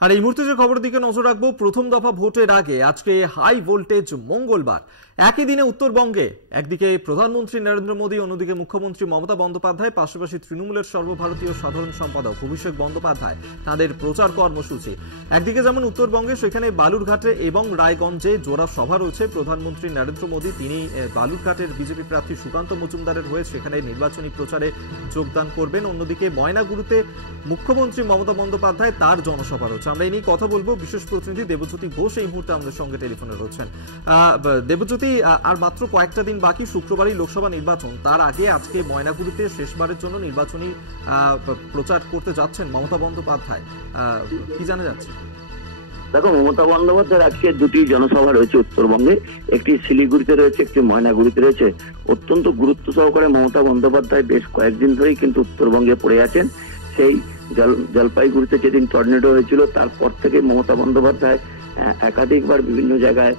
আর এই মুহূর্তে যে খবরের দিকে নজর রাখবো, প্রথম দফা ভোটের আগে আজকে হাই ভোল্টেজ মঙ্গলবার। একই দিনে উত্তরবঙ্গে একদিকে প্রধানমন্ত্রী নরেন্দ্র মোদী, অন্যদিকে মুখ্যমন্ত্রী মমতা বন্দ্যোপাধ্যায়, পাশাপাশি তৃণমূলের সর্বভারতীয় সাধারণ সম্পাদক অভিষেক বন্দ্যোপাধ্যায় তাদের প্রচার কর্মসূচি। একদিকে যেমন উত্তরবঙ্গে, সেখানে বালুরঘাটে এবং রায়গঞ্জে জোড়া সভা রয়েছে। প্রধানমন্ত্রী নরেন্দ্র মোদী তিনি বালুরঘাটের বিজেপি প্রার্থী সুকান্ত মজুমদারের হয়ে সেখানে নির্বাচনী প্রচারে যোগদান করবেন। অন্যদিকে ময়নাগুড়িতে মুখ্যমন্ত্রী মমতা বন্দ্যোপাধ্যায় তার জনসভা রয়েছে। আমরা এই নিয়ে কথা বলবো। বিশেষ প্রতিনিধি দেবজ্যোতি ঘোষ এই মুহূর্তে আমাদের সঙ্গে টেলিফোনে রয়েছেন। দেবজ্যোতি, আর মাত্র কয়েকটা দিন বাকি, শুক্রবারই লোকসভা নির্বাচন। তার আগে আজকে ময়নাগুড়িতে শেষবারের জন্য নির্বাচনী প্রচার করতে যাচ্ছেন মমতা বন্দ্যোপাধ্যায়, কি জানা যাচ্ছে? দেখো, মমতা বন্দ্যোপাধ্যায়ের আজকে দুটি জনসভা রয়েছে উত্তরবঙ্গে, একটি শিলিগুড়িতে রয়েছে, একটি ময়নাগুড়িতে রয়েছে। অত্যন্ত গুরুত্ব সহকারে মমতা বন্দ্যোপাধ্যায় বেশ কয়েকদিন ধরেই কিন্তু উত্তরবঙ্গে পড়ে আছেন। সেই জলপাইগুড়িতে যেদিন টর্নেডো হয়েছিল তারপর থেকে মমতা বন্দ্যোপাধ্যায় একাধিকবার বিভিন্ন জায়গায়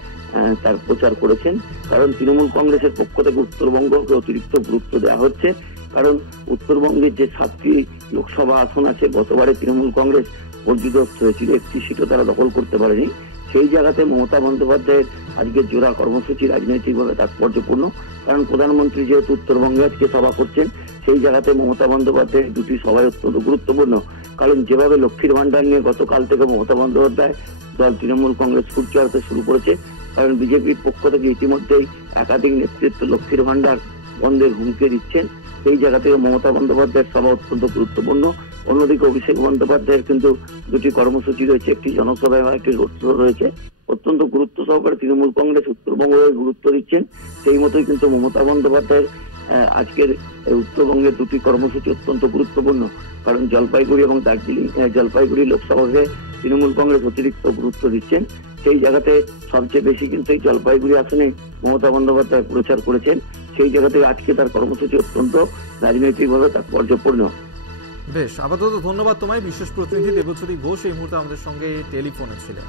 তার প্রচার করেছেন। কারণ তৃণমূল কংগ্রেসের পক্ষ থেকে উত্তরবঙ্গকে অতিরিক্ত গুরুত্ব দেওয়া হচ্ছে। কারণ উত্তরবঙ্গের যে 7টি লোকসভা আসন আছে, গতবারে তৃণমূল কংগ্রেস বর্জিত হয়েছিল, একটি সিটও তারা দখল করতে পারেনি। সেই জায়গাতে মমতা বন্দ্যোপাধ্যায়ের আজকে জোড়া কর্মসূচি রাজনৈতিকভাবে তাৎপর্যপূর্ণ। কারণ প্রধানমন্ত্রী যেহেতু উত্তরবঙ্গে আজকে সভা করছেন, সেই জায়গাতে মমতা বন্দ্যোপাধ্যায়ের দুটি সভায় অত্যন্ত গুরুত্বপূর্ণ। কারণ যেভাবে লক্ষ্মীর ভান্ডার নিয়ে গতকাল থেকে মমতা বন্দ্যোপাধ্যায় দল তৃণমূল কংগ্রেস ফুটছে হারতে শুরু করেছে। কারণ বিজেপির পক্ষ থেকে ইতিমধ্যেই একাধিক নেতৃত্ব লক্ষ্মীর ভান্ডার বন্ধের হুমকি দিচ্ছেন। সেই জায়গা থেকে মমতা বন্দ্যোপাধ্যায়ের সভা অত্যন্ত গুরুত্বপূর্ণ। অন্যদিকে অভিষেক বন্দ্যোপাধ্যায়ের কিন্তু দুটি কর্মসূচি রয়েছে, একটি জনসভায় হয়, একটি রোড শো রয়েছে। অত্যন্ত গুরুত্ব সহকারে তৃণমূল কংগ্রেস উত্তরবঙ্গে গুরুত্ব দিচ্ছেন। সেই মতোই কিন্তু মমতা বন্দ্যোপাধ্যায়ের আজকের উত্তরবঙ্গের দুটি কর্মসূচি অত্যন্ত গুরুত্বপূর্ণ। কারণ জলপাইগুড়ি এবং দার্জিলিং, জলপাইগুড়ি লোকসভাকে তৃণমূল কংগ্রেস অতিরিক্ত গুরুত্ব দিচ্ছেন। সেই জায়গাতে সবচেয়ে বেশি কিন্তু এই জলপাইগুড়ি আসনে মমতা বন্দ্যোপাধ্যায় প্রচার করেছেন। সেই জায়গা থেকে আজকে তার কর্মসূচি অত্যন্ত রাজনৈতিকভাবে তাৎপর্যপূর্ণ। বেশ, আপাতত ধন্যবাদ তোমায়। বিশেষ প্রতিনিধি দেবজ্যোতি ঘোষ এই মুহূর্তে আমাদের সঙ্গে টেলিফোনে ছিলেন।